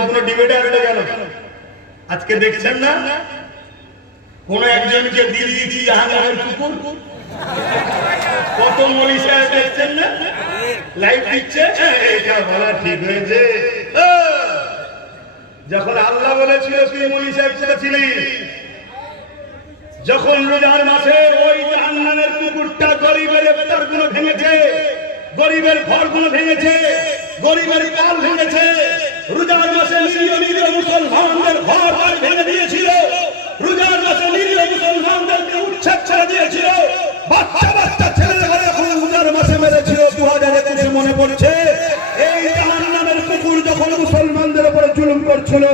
কোনো ডিবেটে আসতে গেল আজকে দেখছেন না কোন একজনকে দিয়ে দিয়েছি জাহাঙ্গীরের কুকুর কত মৌলী সাহেব দেখছেন না লাইভ দিচ্ছে এটা বলা ঠিক হয়েছে যখন আল্লাহ বলেছিল তুই মৌলী সাহেব ছিলি যখন রোজার মাসে ওই জাহান্নামের কুকুরটা গরিবের ইফতারগুলো ভেঙেছে গরিবের ঘরগুলো ভেঙেছে গরিবের পাল ভেঙেছে রোজার মাসে নিরীহ মুসলমানদের ঘর বাড়ি ভেঙে দিয়েছিল রোজার মাসে নিরীহ মুসলমানদেরকে উচ্ছেদ ছেড়ে দিয়েছিল বাচ্চা বাচ্চা ছেলেদের এখন রোজার মাসে মেরেছিল 2021 মনে পড়ছে এই জাহান্নামের কুকুর যখন মুসলমানদের উপরে জুলুম করছিল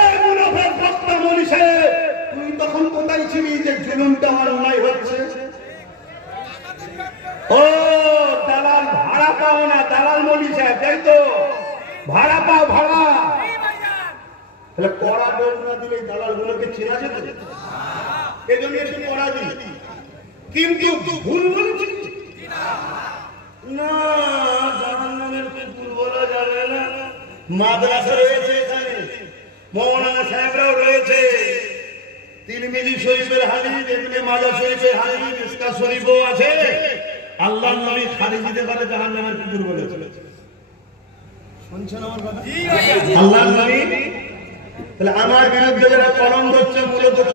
এই মুনাফিক বক্তা মনীষে তুই তখন কোথায় ছিলি যে জুলুমটা আর অন্যায় হচ্ছে ও দালাল ভাড়া পাও না দালাল মনি সাহেব তাই তো ভাড়া পাও ভাড়া তাহলে কড়া দৌড় না দিলে দালাল গুলোকে চেনা যেত এই জন্য একটু কড়া দিই কিন্তু ভুল বলছি না জাহান্নামের কুকুর বলা যাবে না মাদ্রাসা রয়েছে এখানে মৌলানা সাহেবরাও রয়েছে তিরমিজি শরীফের হাদিস ইবনে মাজাহ শরীফের হাদিস মিসকাত শরীফও আছে আল্লাহর নবী খারিজিদের কথা জাহান্নামের কুকুর বলেছেন শুনছেন আমার কথা আল্লাহর নবী তাহলে আমার বিরুদ্ধে যারা কলম ধরছে মূলত